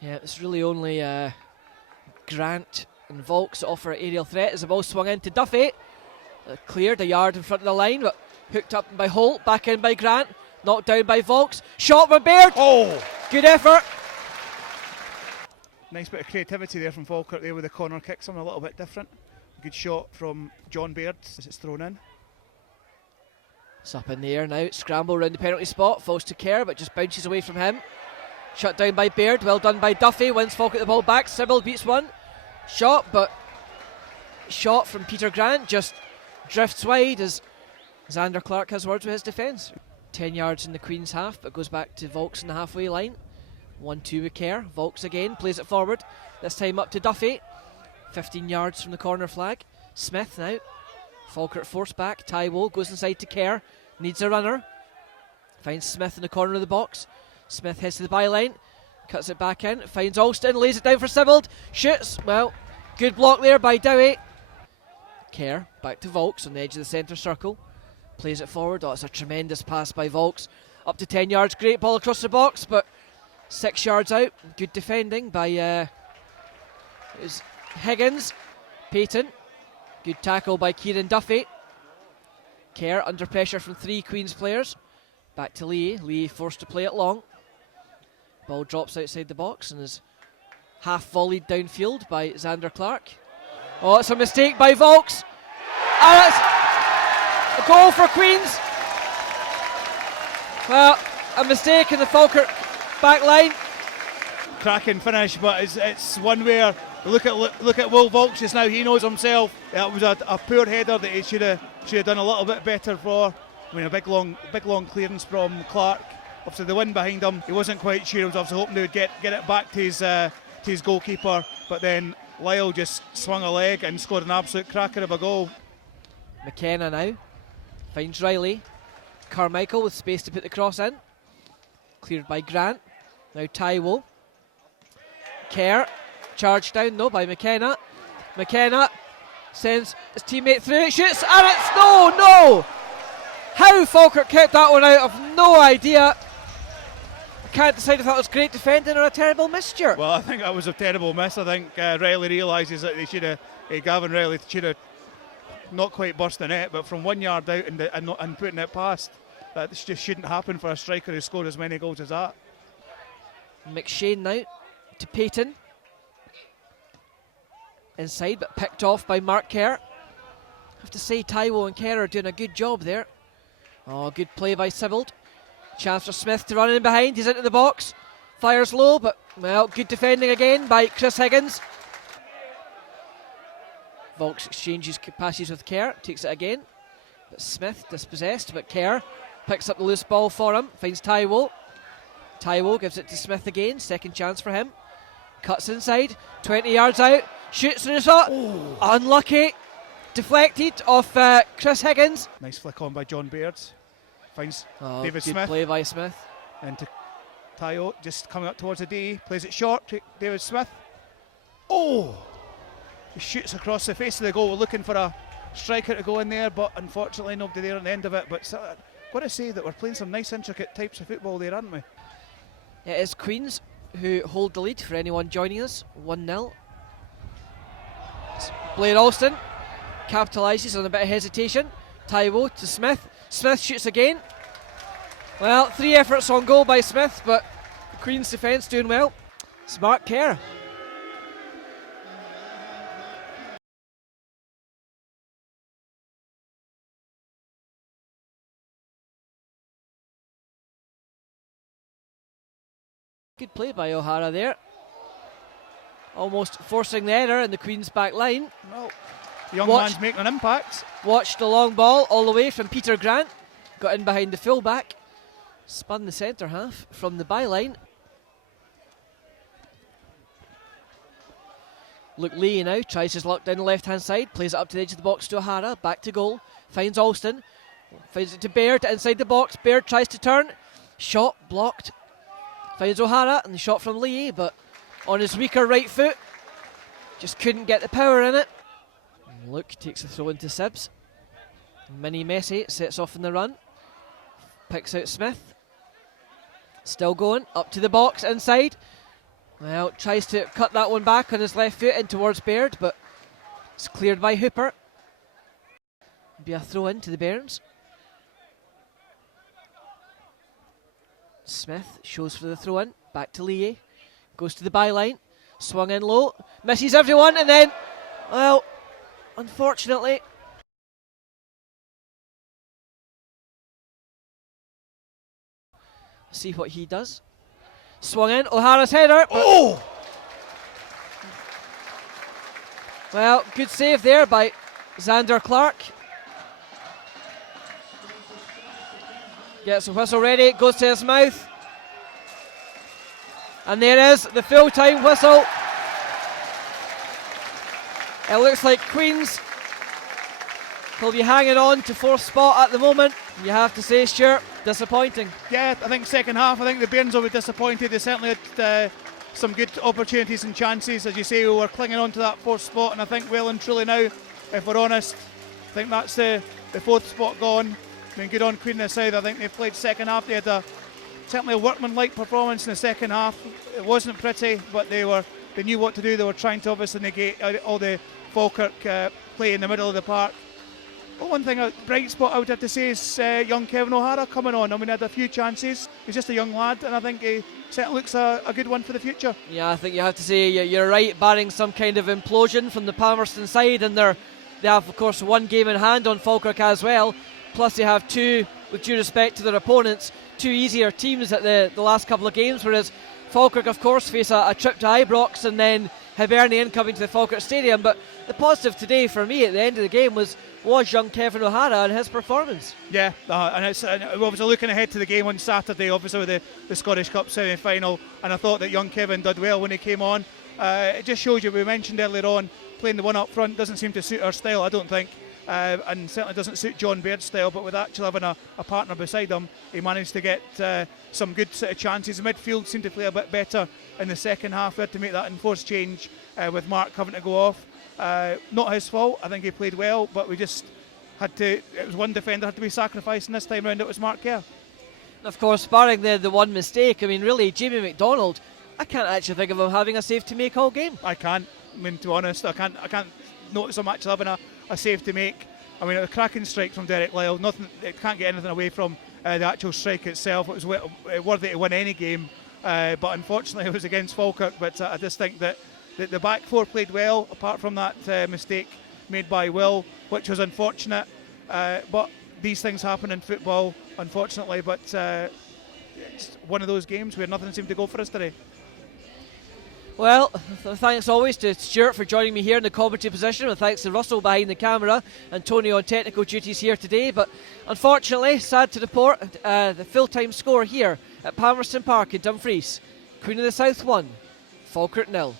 Yeah, it's really only Grant and Volks that offer aerial threat as the ball swung into Duffy. Cleared a yard in front of the line, but hooked up by Holt, back in by Grant, knocked down by Volks, shot by Baird. Oh! Good effort. Nice bit of creativity there from Falkirk there with the corner kick, something a little bit different. Good shot from John Baird as it's thrown in. It's up in the air now, scramble around the penalty spot, falls to Kerr but just bounces away from him. Shut down by Baird, well done by Duffy, wins Falkirk the ball back, Sybil beats one. Shot from Peter Grant, just drifts wide as Xander Clark has words with his defence. 10 yards in the Queen's half, but goes back to Volks in the halfway line. 1-2 with Kerr. Volks again, plays it forward, this time up to Duffy. 15 yards from the corner flag. Smith now. Falkirk forced back. Taiwo goes inside to Kerr. Needs a runner. Finds Smith in the corner of the box. Smith heads to the byline. Cuts it back in. Finds Alston. Lays it down for Sibbald. Shoots. Well, good block there by Dowie. Kerr back to Volks on the edge of the centre circle. Plays it forward. Oh, it's a tremendous pass by Volks. Up to 10 yards. Great ball across the box, but 6 yards out. Good defending by it was Higgins. Payton. Good tackle by Kieran Duffy. Kerr under pressure from 3 Queen's players. Back to Lee. Lee forced to play it long. Ball drops outside the box and is half volleyed downfield by Xander Clark. Oh, it's a mistake by Volks. And it's a goal for Queens. Well, a mistake in the Falkirk back line. Cracking finish, but it's one where look at Will Volks just now. He knows himself. That was a poor header that he should have done a little bit better for. I mean, a big long clearance from Clark. Obviously the wind behind him, he wasn't quite sure. He was obviously hoping they would get it back to his goalkeeper, but then Lyle just swung a leg and scored an absolute cracker of a goal. McKenna now finds Riley. Carmichael with space to put the cross in. Cleared by Grant. Now Taiwo. Kerr charged down though by McKenna. McKenna sends his teammate through. It shoots and it's no! How Falkirk kept that one out, I've no idea. I can't decide if that was great defending or a terrible miss, Stuart. Well, I think that was a terrible miss. I think Riley realises that Gavin Riley should have not quite burst the net, but from 1 yard out and putting it past, that just shouldn't happen for a striker who scored as many goals as that. McShane now to Payton. Inside, but picked off by Mark Kerr. I have to say Taiwo and Kerr are doing a good job there. Oh, good play by Sibbald. Chance for Smith to run in behind. He's into the box. Fires low, but, well, good defending again by Chris Higgins. Volks exchanges passes with Kerr. Takes it again. But Smith dispossessed, but Kerr picks up the loose ball for him. Finds Taiwo. Taiwo gives it to Smith again. Second chance for him. Cuts inside. 20 yards out. Shoots and a shot. Oh. Unlucky. Deflected off Chris Higgins. Nice flick on by John Baird. Finds David good Smith. Play by Smith. And to Taiwo, just coming up towards the D. Plays it short to David Smith. Oh! He shoots across the face of the goal. We're looking for a striker to go in there, but unfortunately nobody there at the end of it. But got to say that we're playing some nice intricate types of football there, aren't we? It is Queens who hold the lead for anyone joining us. 1-0. Blair Alston capitalises on a bit of hesitation. Taiwo to Smith. Smith shoots again. Well, 3 efforts on goal by Smith, but the Queen's defence doing well. Smart Kerr. Good play by O'Hara there. Almost forcing the error in the Queen's back line. Well, the young man's making an impact. Watched the long ball all the way from Peter Grant. Got in behind the full-back. Spun the centre half from the byline. Luke Lee now tries his luck down the left-hand side. Plays it up to the edge of the box to O'Hara. Back to goal. Finds Alston. Finds it to Baird inside the box. Baird tries to turn. Shot blocked. Finds O'Hara and the shot from Lee, but on his weaker right foot. Just couldn't get the power in it. And Luke takes the throw into Sibbs. Mini Messi sets off in the run. Picks out Smith. Still going, up to the box, inside. Well, tries to cut that one back on his left foot in towards Baird, but it's cleared by Hooper. Be a throw in to the Bairns. Smith shows for the throw in, back to Lee. Goes to the byline, swung in low, misses everyone, and then, well, unfortunately. See what he does. Swung in, O'Hara's header. Oh! Well, good save there by Xander Clark. Gets a whistle ready, goes to his mouth. And there is the full-time whistle. It looks like Queens will be hanging on to fourth spot at the moment. You have to say, Stuart, disappointing. Yeah, I think second half, I think the Bairns will be disappointed. They certainly had some good opportunities and chances. As you say, we were clinging on to that fourth spot, and I think well and truly now, if we're honest, I think that's the fourth spot gone. I mean, good on Queen of the South. I think they played second half. They had certainly a workman-like performance in the second half. It wasn't pretty, but they knew what to do. They were trying to obviously negate all the Falkirk play in the middle of the park. Well, one thing, a bright spot I would have to say is young Kevin O'Hara coming on. I mean, he had a few chances. He's just a young lad, and I think he certainly looks a good one for the future. Yeah, I think you have to say you're right, barring some kind of implosion from the Palmerston side, and they have, of course, one game in hand on Falkirk as well. Plus, they have two, with due respect to their opponents, two easier teams at the last couple of games, whereas Falkirk, of course, face a trip to Ibrox and then Hibernian coming to the Falkirk Stadium. But the positive today for me at the end of the game was young Kevin O'Hara and his performance. Yeah, and it's obviously looking ahead to the game on Saturday, obviously with the Scottish Cup semi-final, and I thought that young Kevin did well when he came on. It just shows you, we mentioned earlier on, playing the one up front doesn't seem to suit our style, I don't think. And certainly doesn't suit John Baird's style, but with actually having a partner beside him, he managed to get some good sort of chances. The midfield seemed to play a bit better in the second half. We had to make that enforced change with Mark having to go off. Not his fault, I think he played well, but we just had to, it was one defender had to be sacrificed, and this time round it was Mark Kerr. Of course, barring the one mistake, I mean, really, Jamie McDonald, I can't actually think of him having a save to make all game. I can't, I mean, to be honest, I can't notice him actually having a save to make. I mean, a cracking strike from Derek Lyle. It can't get anything away from the actual strike itself. It was worthy to win any game, but unfortunately it was against Falkirk. But I just think that the back four played well, apart from that mistake made by Will, which was unfortunate. But these things happen in football, unfortunately. But it's one of those games where nothing seemed to go for us today. Well, thanks always to Stuart for joining me here in the commentary position, and thanks to Russell behind the camera and Tony on technical duties here today. But unfortunately, sad to report, the full-time score here at Palmerston Park in Dumfries, Queen of the South 1, Falkirk 0.